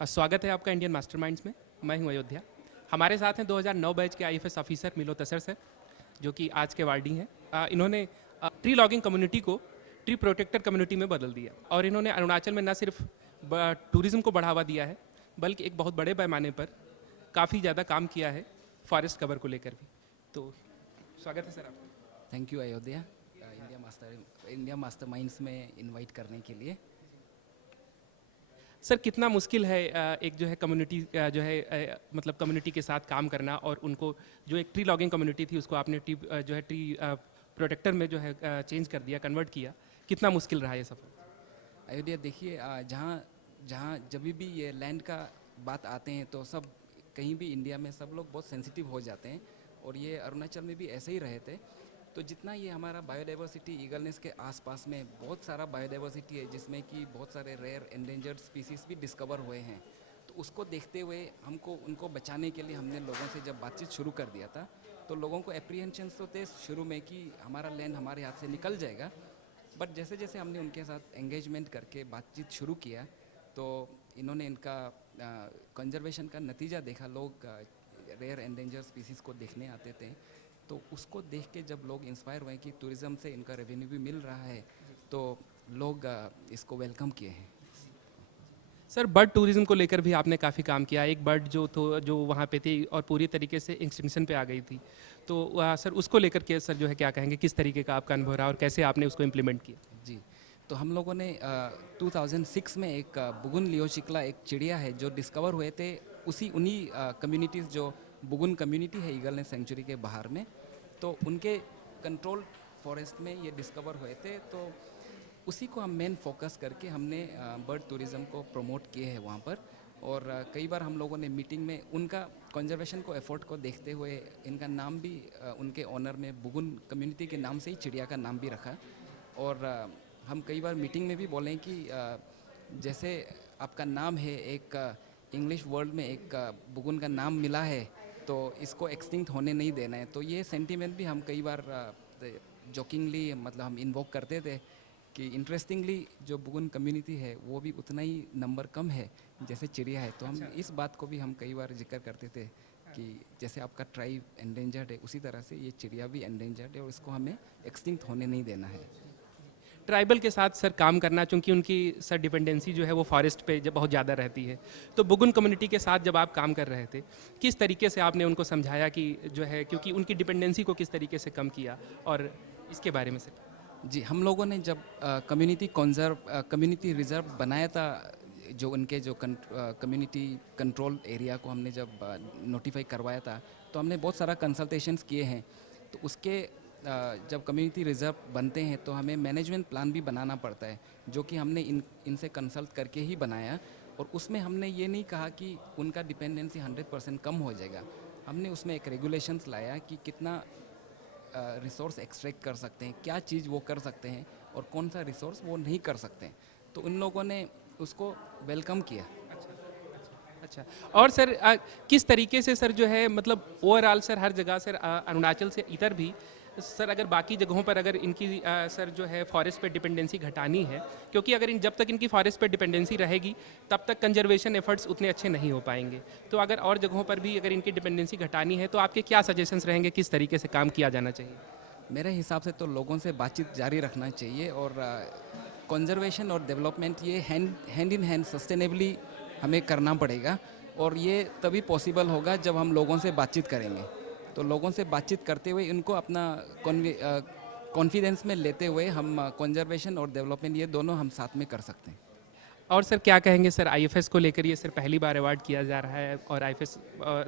स्वागत है आपका इंडियन मास्टरमाइंड्स में। मैं हूं अयोध्या। हमारे साथ हैं 2009 बैच के आईएफएस ऑफिसर मिलोद असर सर, जो कि आज के वार्डी हैं। इन्होंने ट्री लॉगिंग कम्युनिटी को ट्री प्रोटेक्टर कम्युनिटी में बदल दिया और इन्होंने अरुणाचल में न सिर्फ टूरिज्म को बढ़ावा दिया है, बल्कि एक बहुत बड़े पैमाने पर काफ़ी ज़्यादा काम किया है फॉरेस्ट कवर को लेकर भी। तो स्वागत है सर आपका। Thank you Ayodhya, India masterminds में इनवाइट करने के लिए। सर कितना मुश्किल है एक जो है कम्युनिटी जो है मतलब कम्युनिटी के साथ काम करना, और उनको जो एक ट्री लॉगिंग कम्युनिटी थी उसको आपने जो है ट्री प्रोटेक्टर में जो है चेंज कर दिया, कन्वर्ट किया। कितना मुश्किल रहा ये सफ़र? अयोध्या देखिए, जहाँ जहाँ जब भी ये लैंड का बात आते हैं तो सब कहीं भी इंडिया में सब लोग बहुत सेंसिटिव हो जाते हैं, और ये अरुणाचल में भी ऐसे ही रहे थे। तो जितना ये हमारा बायोडाइवर्सिटी ईगलनेस के आसपास में बहुत सारा बायोडाइवर्सिटी है, जिसमें कि बहुत सारे रेयर एंडेंजर्ड स्पीसीज भी डिस्कवर हुए हैं, तो उसको देखते हुए हमको उनको बचाने के लिए हमने लोगों से जब बातचीत शुरू कर दिया था, तो लोगों को एप्रीहेंशंस तो थे शुरू में कि हमारा लैंड हमारे हाथ से निकल जाएगा। बट जैसे जैसे हमने उनके साथ एंगेजमेंट करके बातचीत शुरू किया, तो इन्होंने इनका कंजर्वेशन का नतीजा देखा। लोग रेयर एंडेंजर स्पीसीज़ को देखने आते थे, तो उसको देख के जब लोग इंस्पायर हुए कि टूरिज़्म से इनका रेवेन्यू भी मिल रहा है, तो लोग इसको वेलकम किए हैं। सर बर्ड टूरिज्म को लेकर भी आपने काफ़ी काम किया। एक बर्ड जो वहाँ पे थी और पूरी तरीके से एक्सटिंक्शन पे आ गई थी, तो सर उसको लेकर के सर जो है क्या कहेंगे, किस तरीके का आपका अनुभव रहा और कैसे आपने उसको इम्प्लीमेंट किया? जी, तो हम लोगों ने 2006 में एक बुगुन लियोचिक्ला एक चिड़िया है जो डिस्कवर हुए थे उन्हीं कम्युनिटीज़ जो बुगुन कम्युनिटी है ईगल सेंचुरी के बाहर में, तो उनके कंट्रोल फॉरेस्ट में ये डिस्कवर हुए थे। तो उसी को हम मेन फोकस करके हमने बर्ड टूरिज़्म को प्रमोट किए हैं वहाँ पर। और कई बार हम लोगों ने मीटिंग में उनका कंजर्वेशन को एफर्ट को देखते हुए इनका नाम भी उनके ऑनर में बुगुन कम्युनिटी के नाम से ही चिड़िया का नाम भी रखा। और हम कई बार मीटिंग में भी बोलें कि जैसे आपका नाम है, एक इंग्लिश वर्ड में एक बुगुन का नाम मिला है, तो इसको एक्सटिंक्ट होने नहीं देना है। तो ये सेंटीमेंट भी हम कई बार जोकिंगली मतलब हम इन्वोक करते थे कि इंटरेस्टिंगली जो बुगुन कम्युनिटी है वो भी उतना ही नंबर कम है जैसे चिड़िया है। तो हम इस बात को भी हम कई बार जिक्र करते थे कि जैसे आपका ट्राइब एंडेंजर्ड है, उसी तरह से ये चिड़िया भी एंडेंजर्ड है और इसको हमें एक्सटिंक्ट होने नहीं देना है। ट्राइबल के साथ सर काम करना, चूंकि उनकी सर डिपेंडेंसी जो है वो फॉरेस्ट पे जब बहुत ज़्यादा रहती है, तो बुगुन कम्युनिटी के साथ जब आप काम कर रहे थे, किस तरीके से आपने उनको समझाया कि जो है, क्योंकि उनकी डिपेंडेंसी को किस तरीके से कम किया, और इसके बारे में सर? जी, हम लोगों ने जब कम्युनिटी रिजर्व बनाया था, जो उनके जो कम्युनिटी कंट्रोल एरिया को हमने जब नोटिफाई करवाया था, तो हमने बहुत सारा कंसल्टेशंस किए हैं। तो उसके जब कम्युनिटी रिजर्व बनते हैं तो हमें मैनेजमेंट प्लान भी बनाना पड़ता है, जो कि हमने इनसे कंसल्ट करके ही बनाया। और उसमें हमने ये नहीं कहा कि उनका डिपेंडेंसी 100% कम हो जाएगा। हमने उसमें एक रेगुलेशंस लाया कि कितना रिसोर्स एक्सट्रैक्ट कर सकते हैं, क्या चीज़ वो कर सकते हैं और कौन सा रिसोर्स वो नहीं कर सकते हैं। तो उन लोगों ने उसको वेलकम किया। अच्छा, और सर किस तरीके से सर जो है, मतलब ओवरऑल सर हर जगह सर अरुणाचल से इधर भी सर, अगर बाकी जगहों पर अगर इनकी सर जो है फॉरेस्ट पे डिपेंडेंसी घटानी है, क्योंकि अगर जब तक इनकी फॉरेस्ट पे डिपेंडेंसी रहेगी तब तक कंजर्वेशन एफर्ट्स उतने अच्छे नहीं हो पाएंगे। तो अगर और जगहों पर भी अगर इनकी डिपेंडेंसी घटानी है, तो आपके क्या सजेशंस रहेंगे, किस तरीके से काम किया जाना चाहिए? मेरे हिसाब से तो लोगों से बातचीत जारी रखना चाहिए, और कंजर्वेशन और डेवलपमेंट ये हैंड इन हैंड सस्टेनेबली हमें करना पड़ेगा। और ये तभी पॉसिबल होगा जब हम लोगों से बातचीत करेंगे। तो लोगों से बातचीत करते हुए इनको अपना कॉन्फिडेंस में लेते हुए हम कंजर्वेशन और डेवलपमेंट ये दोनों हम साथ में कर सकते हैं। और सर क्या कहेंगे सर आईएफएस को लेकर? ये सर पहली बार अवार्ड किया जा रहा है, और आईएफएस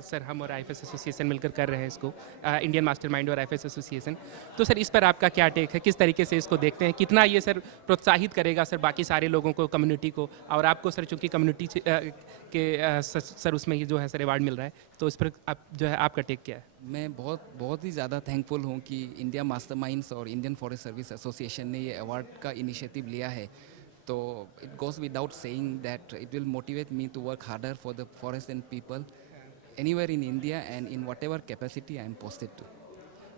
सर हम और आईएफएस एसोसिएशन मिलकर कर रहे हैं इसको, इंडियन मास्टरमाइंड और आईएफएस एसोसिएशन। तो सर इस पर आपका क्या टेक है, किस तरीके से इसको देखते हैं, कितना ये सर प्रोत्साहित करेगा सर बाकी सारे लोगों को, कम्युनिटी को, और आपको सर चूँकि कम्युनिटी के सर उसमें ये जो है सर अवार्ड मिल रहा है, तो इस पर आप जो है आपका टेक क्या है? मैं बहुत ही ज़्यादा थैंकफुल हूँ कि इंडिया मास्टरमाइंड्स और इंडियन फॉरेस्ट सर्विस एसोसिएशन ने ये अवार्ड का इनिशिएटिव लिया है। तो it goes without saying that it will motivate me to work harder for the forest and people anywhere in India and in whatever capacity I am posted to.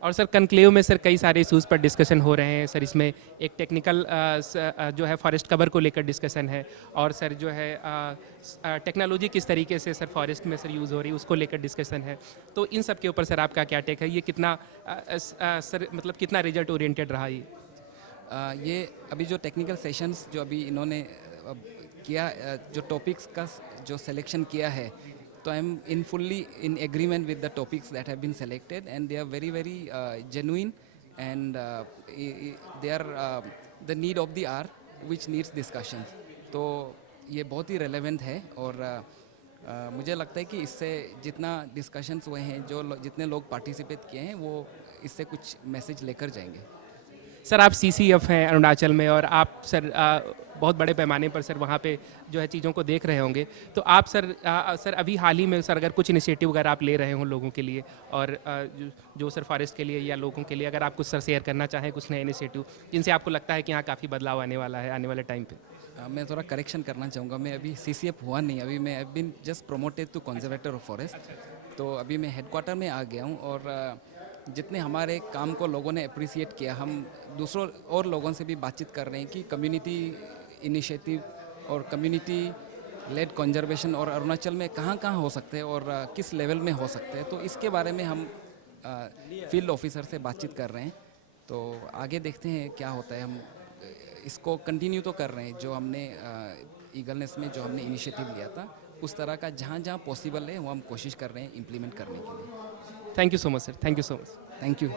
और sir conclave में sir कई सारे issues पर discussion हो रहे हैं sir. इसमें एक टेक्निकल जो है फॉरेस्ट कवर को लेकर डिस्कशन है, और सर जो है टेक्नोलॉजी किस तरीके से सर फॉरेस्ट में सर यूज़ हो रही है उसको लेकर डिस्कशन है। तो इन सब के ऊपर सर आपका क्या टेक है? ये कितना सर मतलब कितना रिजल्ट ओरिएंटेड रहा ये? ये अभी जो टेक्निकल सेशंस जो अभी इन्होंने किया, जो टॉपिक्स का जो सिलेक्शन किया है, तो I am in fully in agreement with the topics that have been selected and they are very very genuine and they are the need of the hour which needs discussion. तो ये बहुत ही relevant है, और मुझे लगता है कि इससे जितना डिस्कशंस हुए हैं, जितने लोग पार्टिसिपेट किए हैं, वो इससे कुछ मैसेज लेकर जाएंगे। सर आप CCF हैं अरुणाचल में, और आप सर बहुत बड़े पैमाने पर सर वहाँ पे जो है चीज़ों को देख रहे होंगे। तो आप सर अभी हाल ही में सर अगर कुछ इनिशिएटिव अगर आप ले रहे हों लोगों के लिए, और जो सर फॉरेस्ट के लिए या लोगों के लिए, अगर आप कुछ सर शेयर करना चाहें कुछ नए इनिशिएटिव जिनसे आपको लगता है कि यहाँ काफ़ी बदलाव आने वाला है आने वाले टाइम पे। मैं थोड़ा करेक्शन करना चाहूँगा, मैं अभी CCF हुआ नहीं, अभी मैं I been just promoted to conservator of forest. तो अभी मैं हेडक्वार्टर में आ गया हूँ, और जितने हमारे काम को लोगों ने अप्रिसिएट किया, हम दूसरों और लोगों से भी बातचीत कर रहे हैं कि कम्युनिटी इनिशिएटिव और कम्युनिटी लेड कंजर्वेशन और अरुणाचल में कहाँ कहाँ हो सकते हैं और किस लेवल में हो सकते हैं। तो इसके बारे में हम फील्ड ऑफिसर से बातचीत कर रहे हैं। तो आगे देखते हैं क्या होता है। हम इसको कंटिन्यू तो कर रहे हैं, जो हमने ईगलनेस में जो हमने इनिशिएटिव लिया था, उस तरह का जहाँ जहाँ पॉसिबल है वो हम कोशिश कर रहे हैं इम्प्लीमेंट करने के लिए। Thank you so much sir, thank you so much. Thank you.